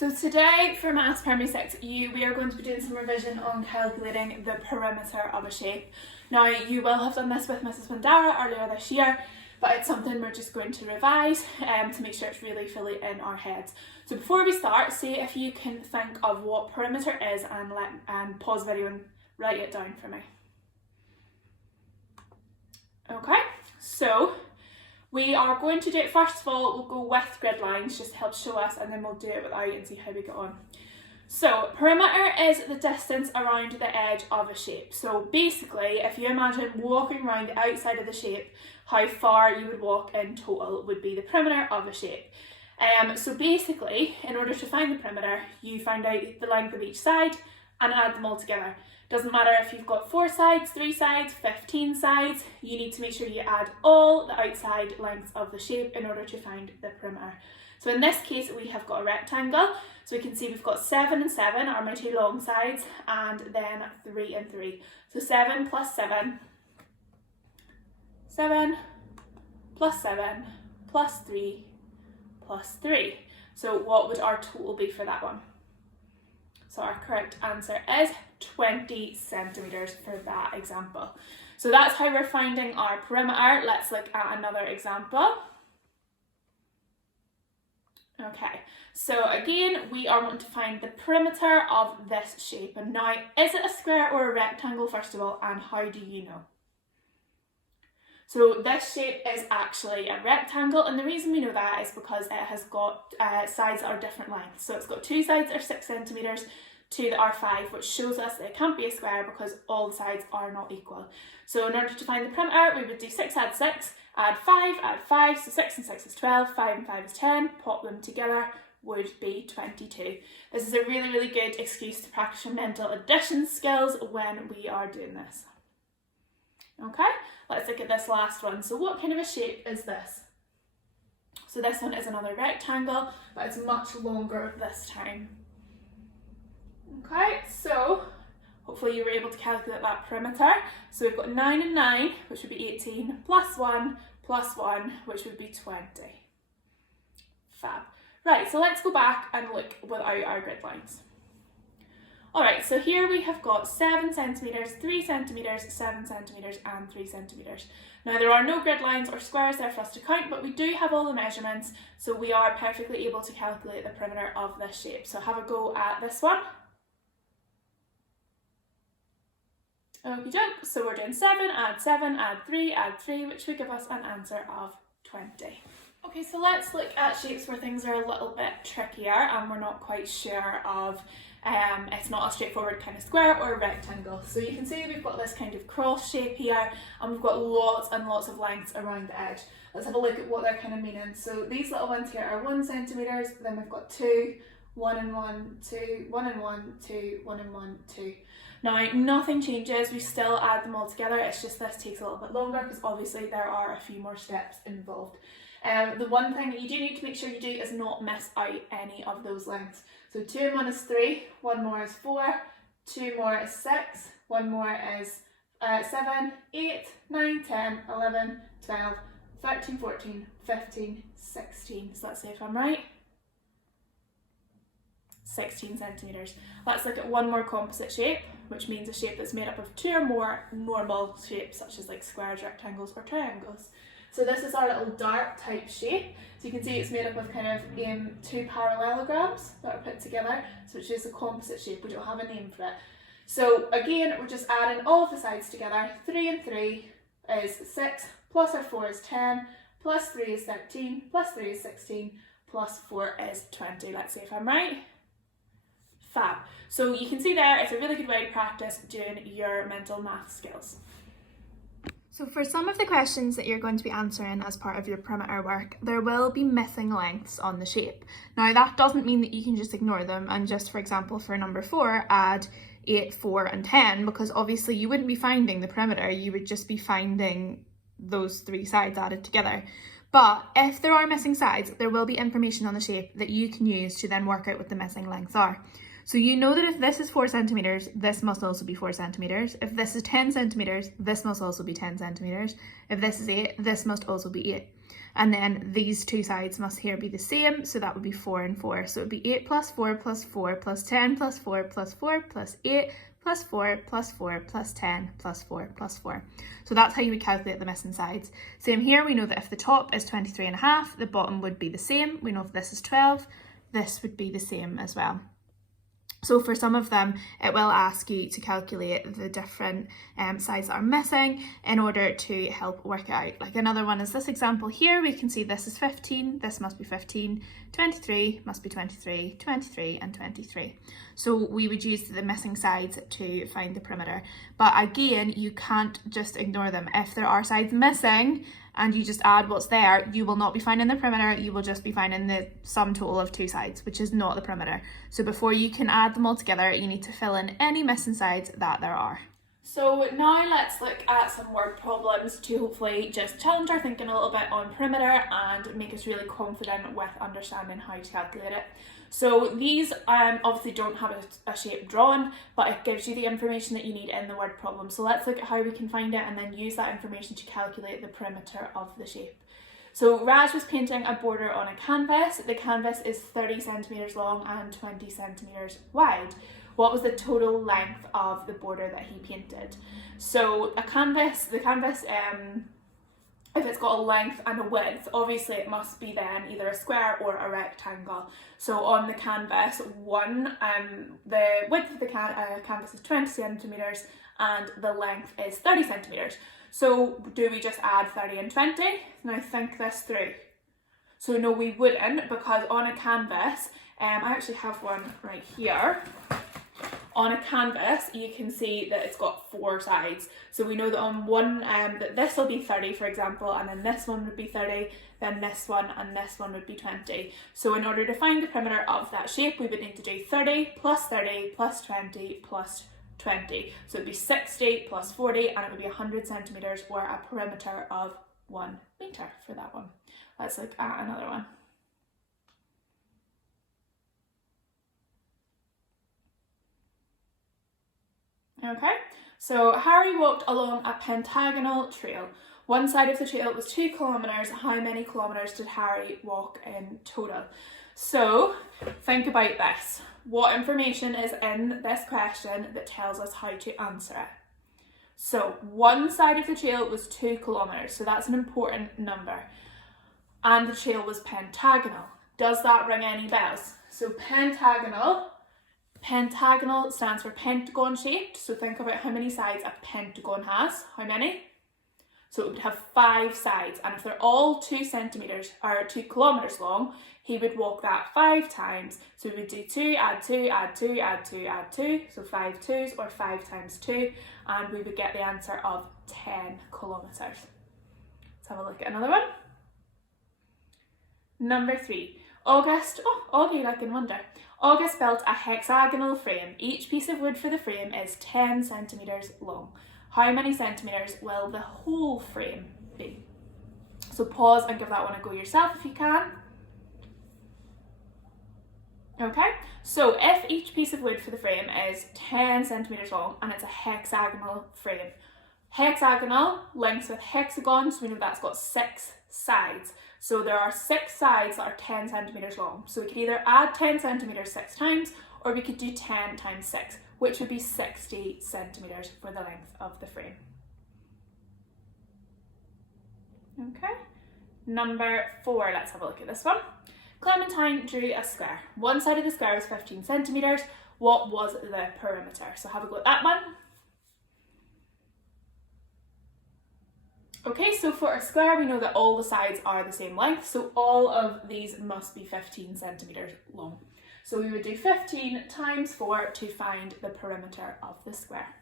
So today for Maths Primary 6U we are going to be doing some revision on calculating the perimeter of a shape. Now you will have done this with Mrs Wandara earlier this year, but it's something we're just going to revise to make sure it's really fully in our heads. So before we start, see if you can think of what perimeter is and pause the video and write it down for me. Okay, so we are going to do it, first of all, we'll go with grid lines just to help show us, and then we'll do it without and see how we get on. So perimeter is the distance around the edge of a shape. So basically, if you imagine walking around the outside of the shape, how far you would walk in total would be the perimeter of a shape. So basically, in order to find the perimeter, you find out the length of each side and add them all together. Doesn't matter if you've got 4 sides, 3 sides, 15 sides, you need to make sure you add all the outside lengths of the shape in order to find the perimeter. So in this case, we have got a rectangle. So we can see we've got 7 and 7 are my two long sides, and then 3 and 3. So 7 plus 7, 7 plus 7 plus 3 plus 3. So what would our total be for that one? So our correct answer is 20 centimetres for that example. So that's how we're finding our perimeter. Let's look at another example. Okay, so again, we are wanting to find the perimeter of this shape. And now, is it a square or a rectangle, first of all, and how do you know? So this shape is actually a rectangle, and the reason we know that is because it has got sides that are different lengths. So it's got 2 sides that are 6 centimetres, 2 that are 5, which shows us that it can't be a square because all the sides are not equal. So in order to find the perimeter, we would do 6 add 6, add 5, so 6 and 6 is 12, 5 and 5 is 10, pop them together would be 22. This is a really good excuse to practice your mental addition skills when we are doing this. Okay, let's look at this last one. So what kind of a shape is this? So this one is another rectangle, but it's much longer this time. Okay, so hopefully you were able to calculate that perimeter. So we've got 9 and 9, which would be 18, plus 1, which would be 20. Fab. Right, so let's go back and look without our grid lines. Alright, so here we have got 7 centimetres, 3 centimetres, 7 centimetres and 3 centimetres. Now there are no grid lines or squares there for us to count, but we do have all the measurements, so we are perfectly able to calculate the perimeter of this shape. So have a go at this one. Okie doke, so we're doing 7, add 3, which would give us an answer of 20. Okay, so let's look at shapes where things are a little bit trickier and we're not quite sure of, it's not a straightforward kind of square or a rectangle. So you can see we've got this kind of cross shape here, and we've got lots and lots of lengths around the edge. Let's have a look at what they're kind of meaning. So these little ones here are 1 centimetres, then we've got 2, 1 and 1, 2, 1 and 1, 2, 1 and 1, 2. Now nothing changes, we still add them all together, it's just this takes a little bit longer because obviously there are a few more steps involved. The one thing that you do need to make sure you do is not miss out any of those lengths. So 2 and 1 is 3, 1 more is 4, 2 more is 6, 1 more is 7, 8, 9, 10, 11, 12, 13, 14, 15, 16. So let's see if I'm right. 16 centimetres. Let's look at one more composite shape, which means a shape that's made up of 2 or more normal shapes, such as like squares, rectangles or triangles. So this is our little dart type shape. So you can see it's made up of kind of 2 parallelograms that are put together, so which is a composite shape. We don't have a name for it. So again, we're just adding all of the sides together. 3 and 3 is 6, plus our 4 is 10, plus 3 is 13, plus 3 is 16, plus 4 is 20. Let's see if I'm right. Fab. So you can see there, it's a really good way to practice doing your mental math skills. So for some of the questions that you're going to be answering as part of your perimeter work, there will be missing lengths on the shape. Now that doesn't mean that you can just ignore them and just, for example, for number 4, add 8, 4 and 10, because obviously you wouldn't be finding the perimeter, you would just be finding those 3 sides added together. But if there are missing sides, there will be information on the shape that you can use to then work out what the missing lengths are. So you know that if this is 4 centimetres, this must also be 4 centimetres. If this is 10 centimetres, this must also be 10 centimetres. If this is 8, this must also be 8. and then these two sides must here be the same, so that would be 4 and 4. So it would be 8 plus 4 plus 4 plus 10 plus 4 plus 4 plus 8 plus 4 plus 4 plus 10 plus 4 plus 4. So that's how you would calculate the missing sides. Same here, we know that if the top is 23.5, the bottom would be the same. We know if this is 12, this would be the same as well. So for some of them, it will ask you to calculate the different sides that are missing in order to help work it out. Like another one is this example here. We can see this is 15, this must be 15, 23 must be 23, 23 and 23. So we would use the missing sides to find the perimeter. But again, you can't just ignore them. If there are sides missing and you just add what's there, you will not be finding the perimeter, you will just be finding the sum total of two sides, which is not the perimeter. So before you can add them all together, you need to fill in any missing sides that there are. So now let's look at some word problems to hopefully just challenge our thinking a little bit on perimeter and make us really confident with understanding how to calculate it. So these obviously don't have a shape drawn, but it gives you the information that you need in the word problem. So let's look at how we can find it and then use that information to calculate the perimeter of the shape. So Raj was painting a border on a canvas. The canvas is 30 centimetres long and 20 centimetres wide. What was the total length of the border that he painted? So the canvas, if it's got a length and a width, obviously it must be then either a square or a rectangle. So on the canvas, the width of the canvas is 20 centimetres and the length is 30 centimetres. So do we just add 30 and 20? Now think this through. So no, we wouldn't, because on a canvas, I actually have one right here. On a canvas, you can see that it's got four sides. So we know that on one, that this will be 30, for example, and then this one would be 30, then this one, and this one would be 20. So in order to find the perimeter of that shape, we would need to do 30 plus 30 plus 20 plus 20. So it'd be 60 plus 40, and it would be 100 centimetres, or a perimeter of 1 metre for that one. Let's look at another one. Okay, so Harry walked along a pentagonal trail. One side of the trail was 2 kilometres. How many kilometres did Harry walk in total? So think about this. What information is in this question that tells us how to answer it? So one side of the trail was 2 kilometres, so that's an important number. And the trail was pentagonal. Does that ring any bells? So pentagonal stands for pentagon shaped. So think about how many sides a pentagon has. How many? So it would have 5 sides, and if they're all 2 centimetres or 2 kilometres long, he would walk that 5 times. So we would do 2, add 2, add 2, add 2, add 2, so 5 2s, or 5 times 2, and we would get the answer of 10 kilometres. Let's have a look at another one. Number 3. Augie, I can wonder. August built a hexagonal frame. Each piece of wood for the frame is 10 centimetres long. How many centimetres will the whole frame be? So pause and give that one a go yourself if you can. Okay, so if each piece of wood for the frame is 10 centimetres long and it's a hexagonal frame, hexagonal links with hexagons, so we know that's got 6 sides. So there are 6 sides that are 10 centimetres long. So we could either add 10 centimetres 6 times, or we could do 10 times 6, which would be 60 centimetres for the length of the frame. Okay, number 4, let's have a look at this one. Clementine drew a square. One side of the square was 15 centimetres. What was the perimeter? So have a go at that one. Okay, so for a square, we know that all the sides are the same length, so all of these must be 15 centimetres long. So we would do 15 times 4 to find the perimeter of the square.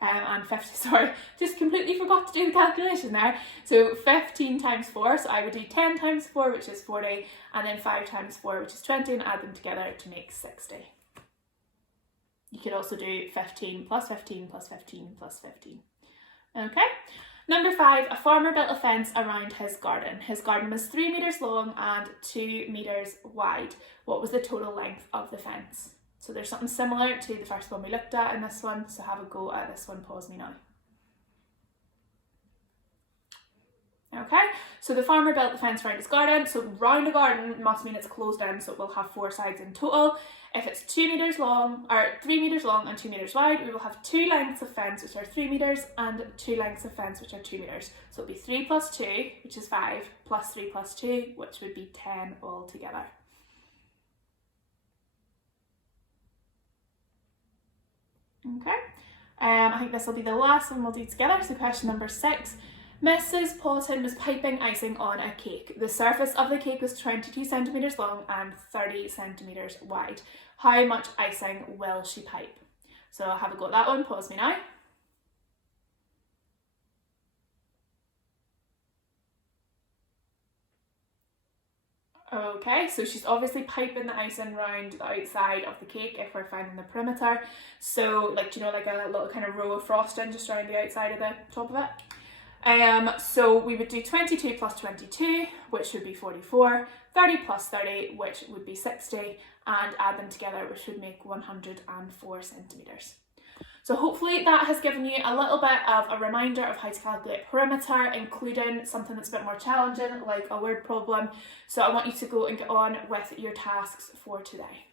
And 50, sorry, just completely forgot to do the calculation there. So 15 times 4, so I would do 10 times 4, which is 40, and then 5 times 4, which is 20, and add them together to make 60. You could also do 15 plus 15 plus 15 plus 15. Okay. Number 5, a farmer built a fence around his garden. His garden was 3 metres long and 2 metres wide. What was the total length of the fence? So there's something similar to the first one we looked at in this one, so have a go at this one, pause me now. Okay, so the farmer built the fence around his garden, so round a garden must mean it's closed in, so it will have 4 sides in total. If it's 2 metres long, or 3 metres long and 2 metres wide, we will have 2 lengths of fence which are 3 metres and 2 lengths of fence which are 2 metres. So it'll be 3 plus 2, which is 5, plus 3 plus 2, which would be 10 altogether. Okay, I think this will be the last one we'll do together. So question number 6. Mrs. Poulton was piping icing on a cake. The surface of the cake was 22 centimetres long and 30 centimetres wide. How much icing will she pipe? So I'll have a go at that one, pause me now. Okay, so she's obviously piping the icing round the outside of the cake if we're finding the perimeter. So like, you know, like a little kind of row of frosting just around the outside of the top of it. So we would do 22 plus 22, which would be 44, 30 plus 30, which would be 60, and add them together, which would make 104 centimetres. So hopefully that has given you a little bit of a reminder of how to calculate perimeter, including something that's a bit more challenging, like a word problem. So I want you to go and get on with your tasks for today.